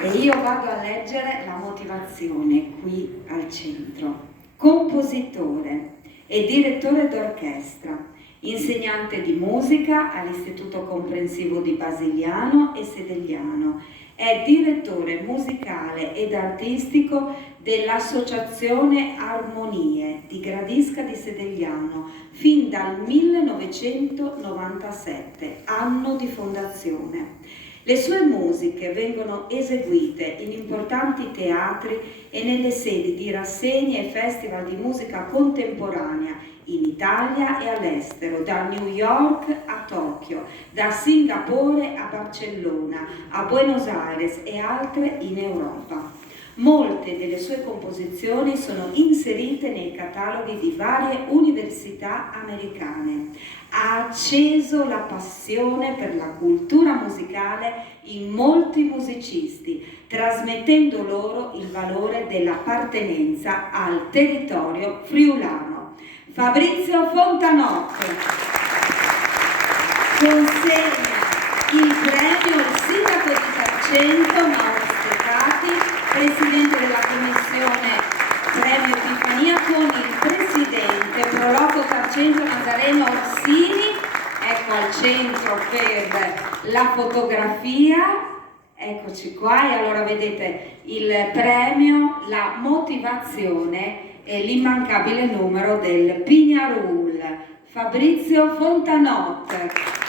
E io vado a leggere la motivazione qui al centro. Compositore e direttore d'orchestra, insegnante di musica all'Istituto Comprensivo di Basigliano e Sedegliano, è direttore musicale ed artistico dell'Associazione Armonie di Gradisca di Sedegliano fin dal 1997, anno di fondazione. Le sue musiche vengono eseguite in importanti teatri e nelle sedi di rassegne e festival di musica contemporanea in Italia e all'estero, da New York a Tokyo, da Singapore a Barcellona, a Buenos Aires e altre in Europa. Molte delle sue composizioni sono inserite nei cataloghi di varie università americane. Ha acceso la passione per la cultura musicale in molti musicisti, trasmettendo loro il valore dell'appartenenza al territorio friulano. Fabrizio Fontanotte consegna il premio al sindaco di Tarcento, Mauro Stecati, presidente della commissione Premio Epifania, con il presidente Proloco Tarcento Nazareno Orsini, ecco al centro per la fotografia, eccoci qua, e allora vedete il premio, la motivazione e l'immancabile numero del Pignarul, Fabrizio Fontanotte.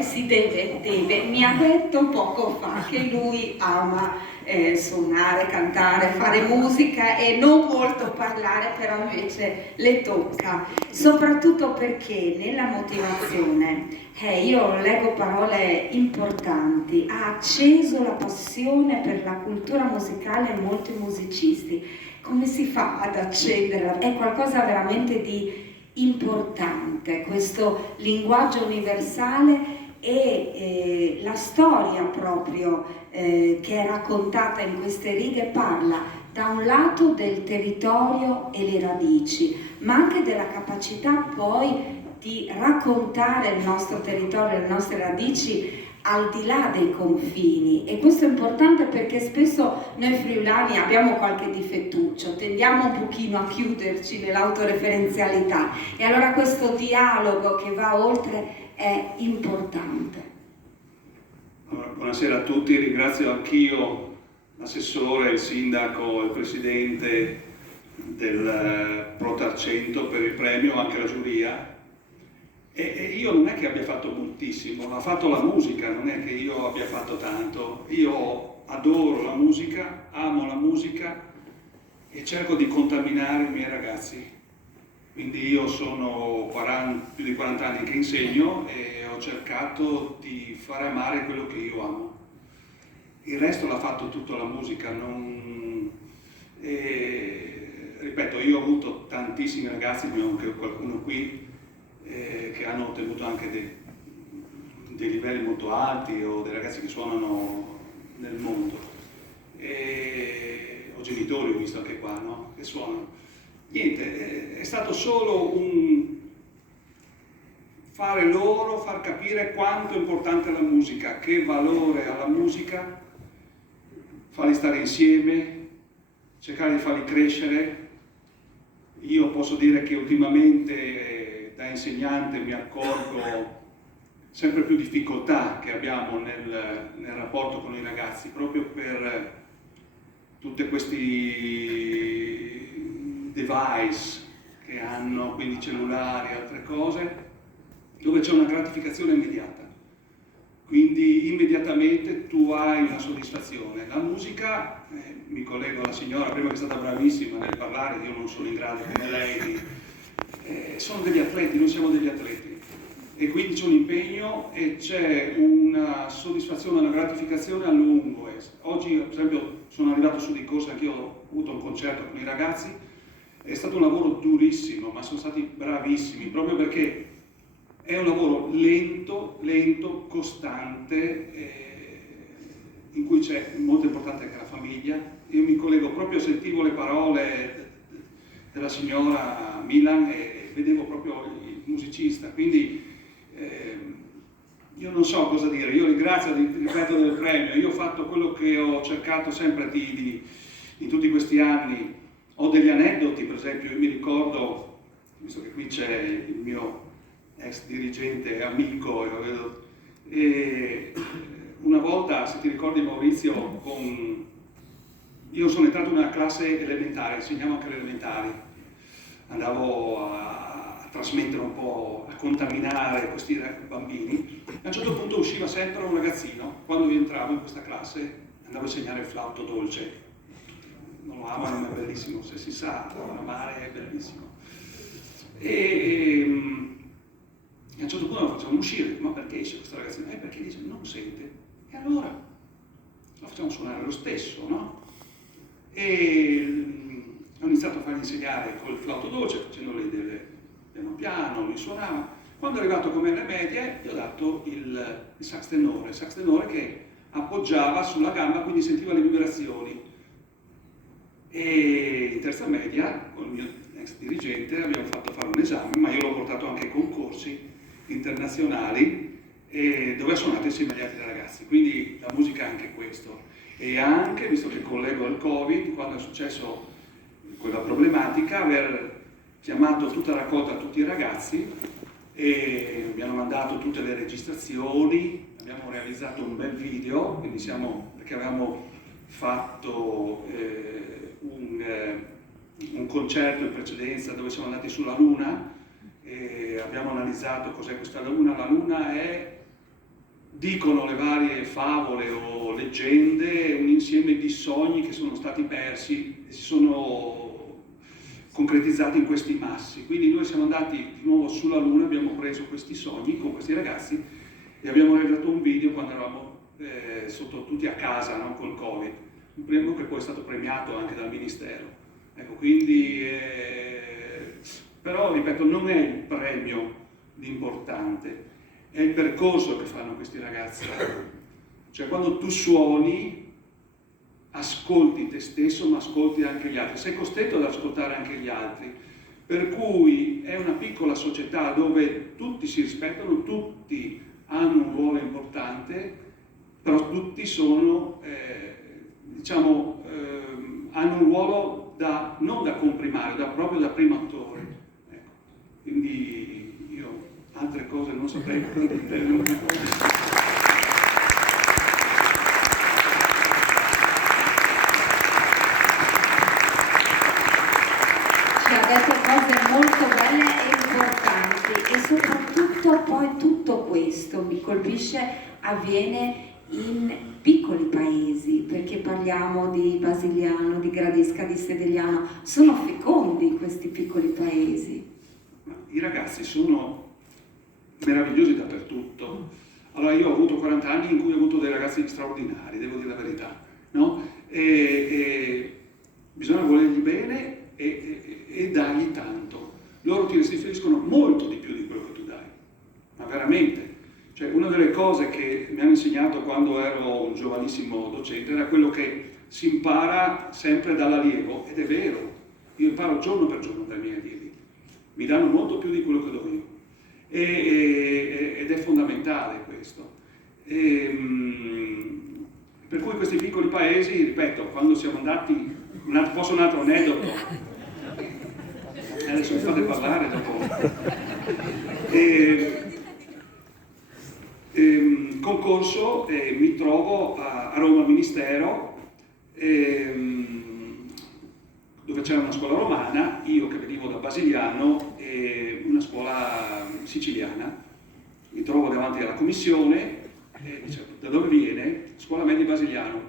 Si deve, mi ha detto poco fa che lui ama suonare, cantare, fare musica e non molto parlare, però invece le tocca, soprattutto perché nella motivazione, io leggo parole importanti, ha acceso la passione per la cultura musicale in molti musicisti. Come si fa ad accenderla? È qualcosa veramente di importante, questo linguaggio universale e la storia proprio che è raccontata in queste righe parla da un lato del territorio e le radici, ma anche della capacità poi di raccontare il nostro territorio e le nostre radici al di là dei confini, e questo è importante perché spesso noi friulani abbiamo qualche difettuccio, tendiamo un pochino a chiuderci nell'autoreferenzialità, e allora questo dialogo che va oltre è importante. Buonasera a tutti, ringrazio anch'io l'assessore, il sindaco, il presidente del Pro Tarcento per il premio, anche la giuria. E io non è che abbia fatto moltissimo, ha fatto la musica, non è che io abbia fatto tanto. Io adoro la musica, amo la musica e cerco di contaminare i miei ragazzi. Quindi io sono più di 40 anni che insegno e ho cercato di fare amare quello che io amo. Il resto l'ha fatto tutta la musica, ripeto, io ho avuto tantissimi ragazzi, ne ho anche qualcuno qui, che hanno ottenuto anche dei livelli molto alti, o dei ragazzi che suonano nel mondo. Ho genitori, ho visto anche qua, no? Che suonano. Niente, è stato solo un far capire quanto è importante la musica, che valore ha la musica, farli stare insieme, cercare di farli crescere. Io posso dire che ultimamente da insegnante mi accorgo sempre più difficoltà che abbiamo nel rapporto con i ragazzi, proprio per tutti questi device che hanno, quindi cellulari e altre cose, dove c'è una gratificazione immediata. Quindi immediatamente tu hai una soddisfazione. La musica, mi collego alla signora prima, che è stata bravissima nel parlare, io non sono in grado come lei, sono degli atleti, noi siamo degli atleti. E quindi c'è un impegno e c'è una soddisfazione, una gratificazione a lungo. Oggi, per esempio, sono arrivato su di corsa, anch'io ho avuto un concerto con i ragazzi, è stato un lavoro durissimo, ma sono stati bravissimi, proprio perché è un lavoro lento, costante, in cui c'è molto importante anche la famiglia. Io mi collego proprio, sentivo le parole della signora Milan e vedevo proprio il musicista, quindi io non so cosa dire. Io ringrazio, ripeto, del premio. Io ho fatto quello che ho cercato sempre in tutti questi anni. Ho degli aneddoti, per esempio, io mi ricordo, visto che qui c'è il mio ex dirigente amico, e una volta, se ti ricordi Maurizio, io sono entrato in una classe elementare, insegnavo anche le elementari, andavo a trasmettere un po', a contaminare questi bambini, e a un certo punto usciva sempre un ragazzino, quando io entravo in questa classe andavo a insegnare il flauto dolce. Non lo amano, ma è bellissimo, se si sa amare è bellissimo. E a un certo punto lo facciamo uscire, ma perché esce questo ragazzino? Perché dice non sente, e allora lo facciamo suonare lo stesso, no? E ho iniziato a fargli insegnare col flauto dolce, facendogli piano piano, lui suonava. Quando è arrivato come alle medie, gli ho dato il sax tenore che appoggiava sulla gamba, quindi sentiva le vibrazioni. E in terza media, con il mio ex dirigente, abbiamo fatto fare un esame, ma io l'ho portato anche ai concorsi internazionali dove ha suonato insieme agli altri ragazzi, quindi la musica è anche questo. E anche, visto che collego al Covid, quando è successo quella problematica, aver chiamato tutta la raccolta a tutti i ragazzi e mi hanno mandato tutte le registrazioni, abbiamo realizzato un bel video, quindi perché avevamo fatto un concerto in precedenza dove siamo andati sulla Luna e abbiamo analizzato cos'è questa Luna. La Luna è, dicono le varie favole o leggende, un insieme di sogni che sono stati persi e si sono concretizzati in questi massi. Quindi noi siamo andati di nuovo sulla Luna, abbiamo preso questi sogni con questi ragazzi e abbiamo realizzato un video quando eravamo sotto tutti a casa, no, col Covid. Un premio che poi è stato premiato anche dal Ministero. Ecco, quindi, però ripeto, non è il premio l'importante, è il percorso che fanno questi ragazzi. Cioè quando tu suoni, ascolti te stesso, ma ascolti anche gli altri, sei costretto ad ascoltare anche gli altri. Per cui è una piccola società dove tutti si rispettano, tutti hanno un ruolo importante, però tutti sono, hanno un ruolo non da comprimare, proprio da primo attore. Ecco. Quindi io altre cose non saprei dire. Ha detto cose molto belle e importanti e soprattutto poi tutto questo mi colpisce avviene in piccoli paesi, perché parliamo di Basigliano, di Gradisca, di Sedegliano, sono fecondi questi piccoli paesi. I ragazzi sono meravigliosi dappertutto. Allora io ho avuto 40 anni in cui ho avuto dei ragazzi straordinari, devo dire la verità, no? E bisogna volergli bene e dargli tanto. Loro ti restituiscono molto di più di quello che tu dai, ma veramente. Cioè, una delle cose che mi hanno insegnato quando ero un giovanissimo docente era quello che si impara sempre dall'allievo, ed è vero, io imparo giorno per giorno dai miei allievi, mi danno molto più di quello che do io, ed è fondamentale questo. Per cui questi piccoli paesi, ripeto, quando siamo andati, posso un altro aneddoto? Adesso mi fate parlare dopo. Concorso, mi trovo a Roma Ministero, dove c'era una scuola romana, io che venivo da Basigliano e una scuola siciliana. Mi trovo davanti alla commissione e dice: da dove viene? Scuola media Basigliano.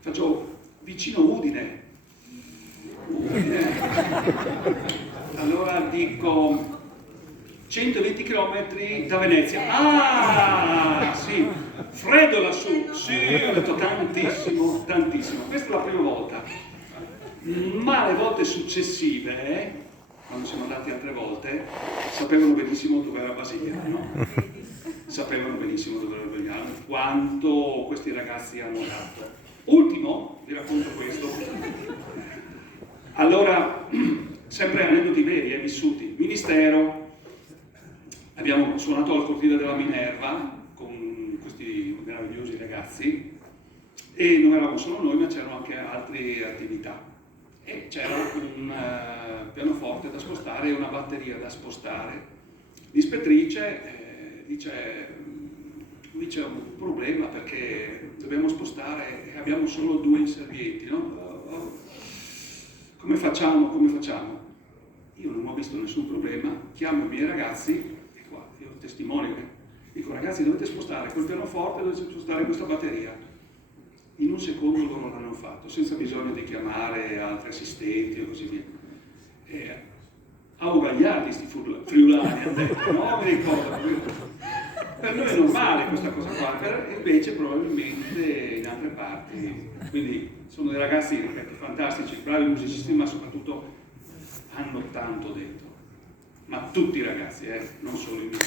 Faccio vicino Udine. Allora dico 120 km da Venezia. Ah, sì, freddo lassù. Sì, ho detto tantissimo, tantissimo. Questa è la prima volta. Ma le volte successive, quando siamo andati altre volte, sapevano benissimo dove era Basigliano. Sapevano benissimo. benissimo dove lo vogliamo, quanto questi ragazzi hanno dato. Ultimo, vi racconto questo. Allora, sempre aneddoti veri e vissuti. Ministero, abbiamo suonato al cortile della Minerva con questi meravigliosi ragazzi e non eravamo solo noi, ma c'erano anche altre attività. E c'era un pianoforte da spostare e una batteria da spostare. L'ispettrice dice, qui c'è un problema perché dobbiamo spostare e abbiamo solo 2 inservienti, no? Come facciamo? Come facciamo? Io non ho visto nessun problema, chiamo i miei ragazzi, e qua, io testimonio, dico ragazzi dovete spostare quel pianoforte, dovete spostare questa batteria. In un secondo loro l'hanno fatto, senza bisogno di chiamare altri assistenti o così via. A Ugagliardi sti friulani hanno detto, no, mi ricordo. Per noi è normale questa cosa qua, invece probabilmente in altre parti. Quindi sono dei ragazzi fantastici, bravi musicisti, ma soprattutto hanno tanto dentro. Ma tutti i ragazzi, non solo i miei.